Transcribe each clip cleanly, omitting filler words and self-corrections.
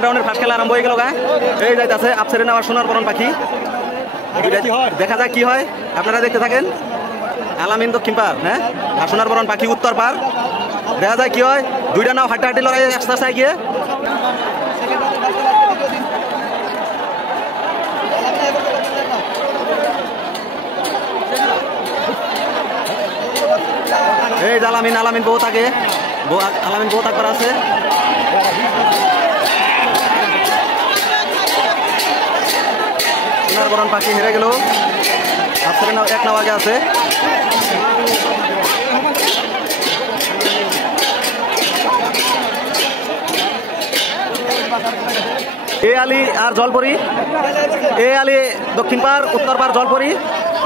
সেকেন্ড রাউন্ডের ফার্স্ট খেলা আরম্ভ হয়ে গেল গা। এই যাইতেছে আপসেরে নেওয়া সোনার বরণ পাখি, দেখা যাক কি হয়, আপনারা দেখতে থাকেন। আলামিন দক্ষিণ পার, হ্যাঁ, আর সোনার বরণ পাখি উত্তর পার। দেখা যায় কি হয়, দুইটা নাও হাড্ডাহাড্ডি লড়াই একসাথে গিয়ে। এই আলামিন আলামিন বহুত আগে, আলামিন বহুত একবার আছে। সোনার বরণ পাখি হেরে গেল, আপসের নাও এক নাও আগে আছে। এ আলী আর জলপরি, এ আলী দক্ষিণ পার উত্তর পার জলপরি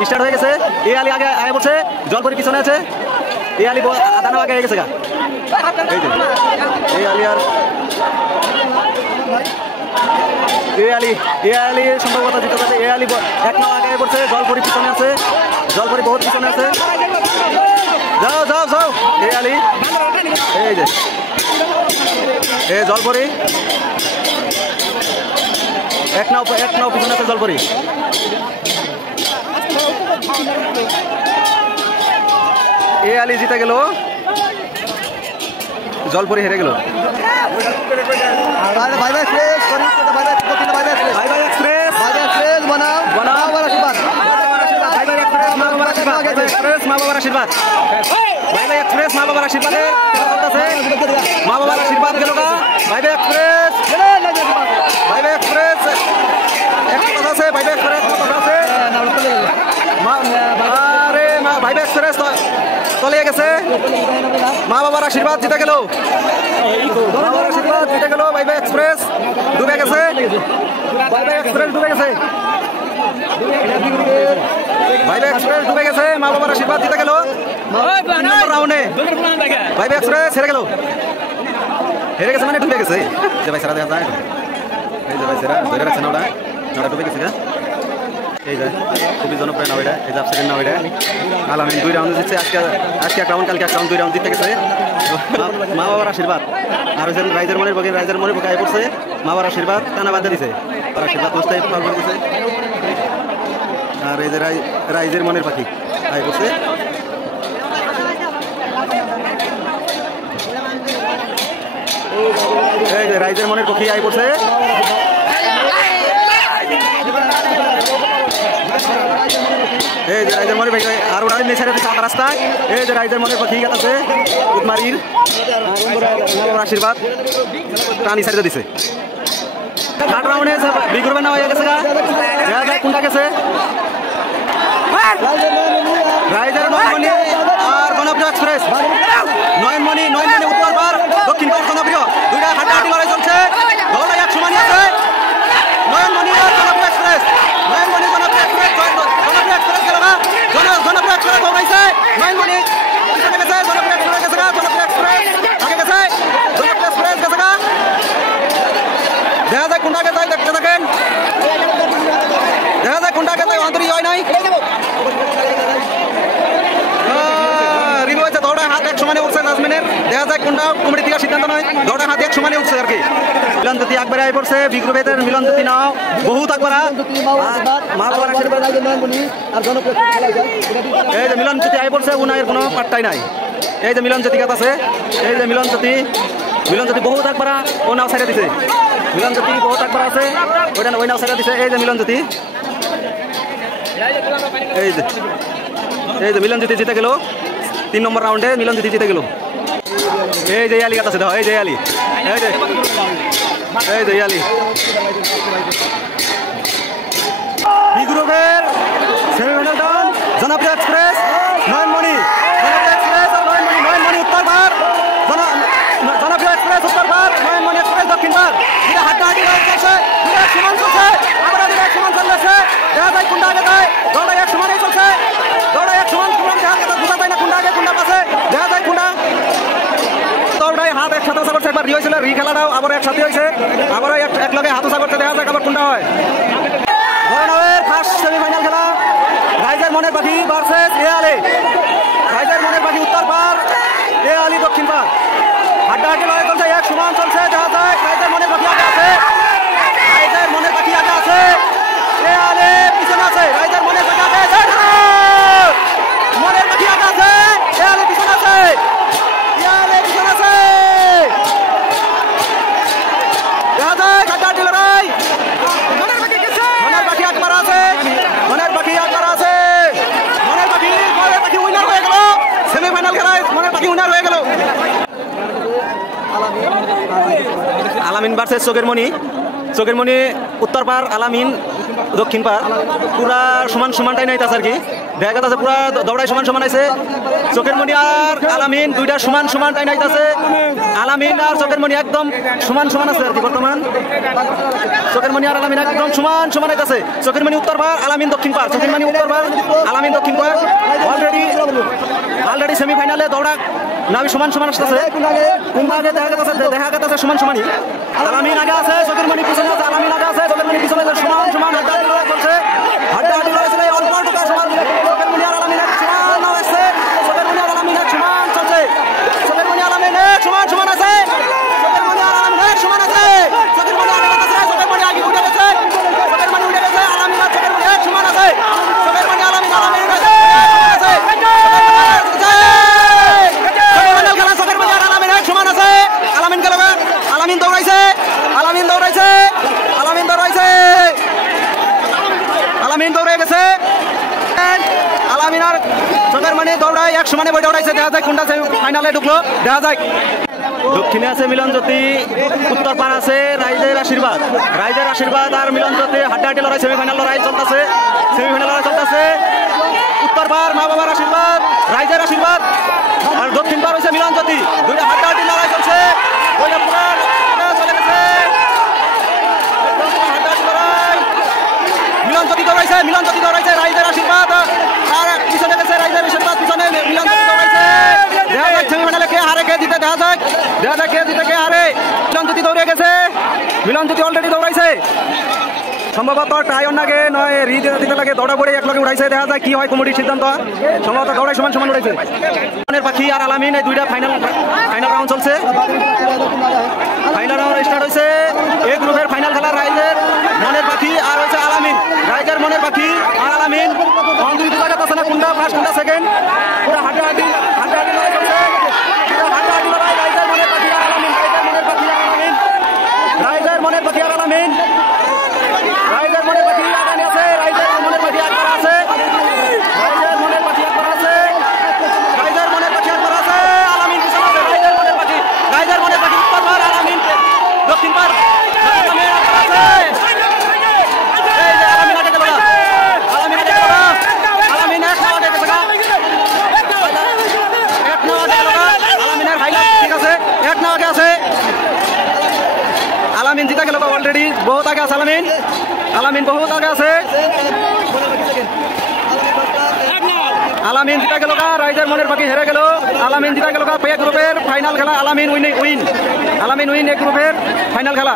স্টার্ট হয়ে গেছে। এ আলী আগে আগে বলছে, জলপরি পিছনে আছে। এ আলী আধা নাও আগে হয়ে গেছে গা। এই যে এ আলী আর এ আলী সম্ভবত জিতে যাবে। এ আলী এক নাও আগে পড়ছে, জলপরি পিছনে আছে, জলপরি বহুত পিছনে আছে। যাও যাও যাও, এ আলী, এই যে এ জলপরি এক নাও পিছনে আছে জলপরি। এ আলী জিতে গেল, জলপরি হেরে গেল। মা বাবার আশীর্বাদ, ভাই ভাই এক্সপ্রেস মা বাবার আশীর্বাদের মা বাবার আশীর্বাদ গেল গা। ভাই ভাই এক্সপ্রেস, ভাই ভাই এক্সপ্রেস একটা কথা আছে, ভাই ভাই এক্সপ্রেস কথা আছে। আরে ভাই ভাই এক্সপ্রেস চলে গেছে, মা বাবার আশীর্বাদ জিতে গেল, মা বাবার আশীর্বাদ জিতে গেল। ভাই ভাই এক্সপ্রেস ডুবে গেছে, ভাই ভাই এক্সপ্রেস ডুবে গেছে, ভাই ভাই এক্সপ্রেস ডুবে গেছে, মা বাবার আশীর্বাদ জিতে গেল রাউন্ডে। ভাই ভাই এক্সপ্রেস হেরে গেল, হেরে গেছে মানে ডুবে গেছে। যে ভাই সেরা দেখা যায়, এই যে ভাই সেরা ধরে রাখছে না, ওটা ডুবে গেছে। এই যে খুবই জনপ্রিয় না ওইটা, এই যে আপসের না ওইটা। আলামিন 2 রাউন্ড জিতছে, আজকে এক রাউন্ড, কালকে এক রাউন্ড, 2 রাউন্ড জিতে গেছে। মা বাবার আশীর্বাদ আর হচ্ছে রাইজের মনের বগে, রাইজের মনের বগে আয় পড়ছে, মা বাবার আশীর্বাদ টানা বাঁধে দিছে, তার আশীর্বাদ অবস্থায় ফল করে দিছে। আর এই যে রাইজের মনের পাখি আয় পড়ছে। এই যে রাইজের মনের পাখি আয় পড়ছে। এই যে রাইজের মনের পাখি আর ওটা নেশারে সাদা রাস্তায়। এই যে রাইজের মনের পাখি গেছে উৎমারির আশীর্বাদ টানি সাইডে দিছে। থার্ড রাউন্ডে বিগ্রুপের নাম হয়ে গেছে, কোনটা গেছে রাইজের নয়নমণি আর জনপ্রিয় এক্সপ্রেস। নয়নমণি উত্তর পার দক্ষিণ পার জনপ্রিয়, দুইটা হাড্ডাহাড্ডি লড়াই চলছে, দলটা এক সমানই আছে। নয়নমণি আর জনপ্রিয় এক্সপ্রেস, নয়নমণি জনপ্রিয় এক্সপ্রেস, জনপ্রিয় এক্সপ্রেস গেল না, জনপ্রিয় এক্সপ্রেস দৌড়াইছে। নয়নমণি পিছনে গেছে, জনপ্রিয় এক্সপ্রেস গেছে গা, জনপ্রিয় এক্সপ্রেস আগে গেছে, জনপ্রিয় এক্সপ্রেস গেছে গা। দেখা যায় কোনটা আগে যায়, দেখতে থাকেন, দেখা যায় কোনটা আগে যায়, অন্তরী হয় নাই। দৌড়া হাত এক সমানে উঠছে নাজমিনের, দেখা যায় কোনটা কমিটি থেকে সিদ্ধান্ত নয়, দৌড়া হাত এক সমানে উঠছে আর কি। মিলন জ্যোতি একবারে আই পড়ছে, বিগ্রুপের মিলন জ্যোতি নাও বহুত একবার। এই যে মিলন জ্যোতি আই পড়ছে, উনায়ের কোনো পাট্টাই নাই। এই যে মিলন জ্যোতি গাত আছে, এই যে মিলন জ্যোতি বহুত একবার ও নাও সাইডে দিছে, মিলন জ্যোতি বহুত একবার আছে, ওইটা ওই নাও সাইডে দিছে। এই যে মিলন জ্যোতি, এই যে মিলন জ্যোতি জিতে গেল 3 নম্বর রাউন্ডে, মিলন জ্যোতি জিতে গেল। এই যে আলী আছে, এই যে আলী, এই যে আলী বিগ্রুপের সেমিফাইনাল ডাউন। জনপ্রিয় এক্সপ্রেস নয়নমণি, নয়নমণি উত্তর পার, জনপ্রিয় এক্সপ্রেস উত্তর পার, নয়নমণি এক্সপ্রেস দক্ষিণ পার। হাড্ডাহাড্ডি চলছে, সমান চলছে, আবার সমান চলছে। দেখা যায় কোনটা আগে যায়, দৌড়া এক সমানেই চলছে, দৌড়া এক সমান বোঝা যায় না কোনটা আগে কোনটা পাশে। দেখা যায় কোনটা দৌড়ায় হাত একসাথে উঁচা করছে, একবার হয়েছিল রি খেলাটাও আবার একসাথে হয়েছে, আবারও এক লগে হাত উঁচা করছে। দেখা যাক আবার কোনটা হয়। ফার্স্ট সেমিফাইনাল খেলা রাইজের মনের পাখি ভার্সেস এ আলী। রাইজের মনের পাখি উত্তর পার, এ আলী দক্ষিণ পার, হাড্ডাহাড্ডি লড়াই চলছে। সমান চলছে দেখা যায় রাইজের মনের পাখি আগে আছে রাইজের মনের পাখি আগে আছে দেয়ালে পিছনে আছে রাইজের মনের পাখি আগে আছে মনের পাখি আগে আছে দেয়ালে পিছনে আছে দেয়ালে পিছনে আছে দেখা যায় কাটাটি লড়াই মনের পাখি একবার আছে মনের পাখি একবার আছে মনের পাখি উইনার হয়ে গেল সেমিফাইনাল খেলায় মনের পাখি উইনার হয়ে গেল আলামিন ভার্সেস চোখের মণি উত্তর পার আলামিন দক্ষিণ পার পুরা সমান সমানটাই নাইতাছে আর কি দেখা যাচ্ছে পুরা দৌড়াই সমান আছে চোখের মণি আর আলামিন দুইটা সমানটাই নাইতাছে আলামিন আর চোখের মণি একদম সমান আছে আর কি বর্তমান চোখের মণি আর আলামিন একদম সমান নাইতাছে চোখের মণি উত্তর পার আলামিন দক্ষিণ পার চোখের মণি উত্তর পার আলামিন দক্ষিণ পার অলরেডি সেমিফাইনালে দৌড়া নামি সমান আসতেছে কোন আগে দেখা যাচ্ছে সমানই আলামিন আগে আছে চোখের মণি পিছনে আছে আলামিন আগে আছে চোখের মণি পিছনে সমান হাড্ডাহাড্ডি লড়াই চলছে হাড্ডাহাড্ডি লড়াই চলে অল্প টুকা সমান চোখের মণি আর আলামিন সমান আছে চোখের মণি আর আলামিন সমান চলছে চোখের মণি আলামিন সমান আছে চোখের মণি আর আলামিন সমান আছে চোখের মণি আগে আছে চোখের মণি আগে উঠে গেছে চোখের মণি উঠে গেছে আলামিন আর চোখের মণি সমান আছে চোখের মণি আলামিন আছে আলামিন দৌড়াইছে আলামিন দৌড়ে গেছে আলামিন আর চোখের মণি দৌড়ায় এক সমানে বই দৌড়াইছে দেখা যায় কোনটা ফাইনালে ঢুকলো দেখা যায় দক্ষিণে আছে মিলনজ্যোতি উত্তর পার আছে রাইজের আশীর্বাদ আর মিলনজ্যোতি হাড্ডাহাড্ডি লড়াই সেমিফাইনাল লড়াই চলতেছে উত্তর পার মা বাবার আশীর্বাদ রাইজের আশীর্বাদ আর দক্ষিণ পার হয়েছে মিলনজ্যোতি দুইটা হাড্ডাহাড্ডি লড়াই চলছে মিলনজ্যোতি দৌড়াইছে রাইজের আশীর্বাদ আর পিছনে গেছে রাইজের আশীর্বাদ পিছনে মিলনজ্যোতি দৌড়াইছে দেখা যাক সেমিফাইনালে কে হারে কে জিতে দেখা যাক কে জিতে কে হারে মিলনজ্যোতি দৌড়ে গেছে মিলনজ্যোতি অলরেডি দৌড়াইছে সম্ভবত টাইন লাগে নয় দিতে লাগে দৌড়া পড়ে এক লগে উঠাইছে দেখা যায় কি হয় কমিটির সিদ্ধান্ত সম্ভবত দৌড়াই সমান উঠাইছে মনের পাখি আর আলামিন এই দুইটা ফাইনাল রাউন্ড চলছে ফাইনাল রাউন্ড স্টার্ট হয়েছে এই গ্রুপের ফাইনাল খেলা রাইজের মনের পাখি আর হয়েছে আলামিন রাইজের মনের পাখি আর আলামিন দুই জায়গা আছে না কোনটা ফার্স্ট কোনটা সেকেন্ড পুরো হাড্ডাহাড্ডি লড়াই চলছে হাড্ডাহাড্ডি লড়াই রাইজের মনের পাখি আর আলামিন রাইজের মনের পাখি আর আলামিন রাইজের মনের পাখি আগানে আছে রাইজের মনের পাখি একবার আছে আলামিন পিছনে আছে রাইজের মনের পাখি উত্তর পার আলামিন দক্ষিণ পার আলামিন আছে এই যে আলামিন আগে গেল আলামিন এক নাও আগে গেছে আলামিনের হাইলাইট ঠিক আছে এক নাও আগে আছে আলামিন জিতা গেল অলরেডি বহুত আগে আছে আলামিন বহুত আগে আছে আলামিন জিতা গেল রাইজের মনের পাখি হেরে গেল আলামিন জিতা গেল পে গ্রুপের ফাইনাল খেলা আলামিন উইন এক গ্রুপের ফাইনাল খেলা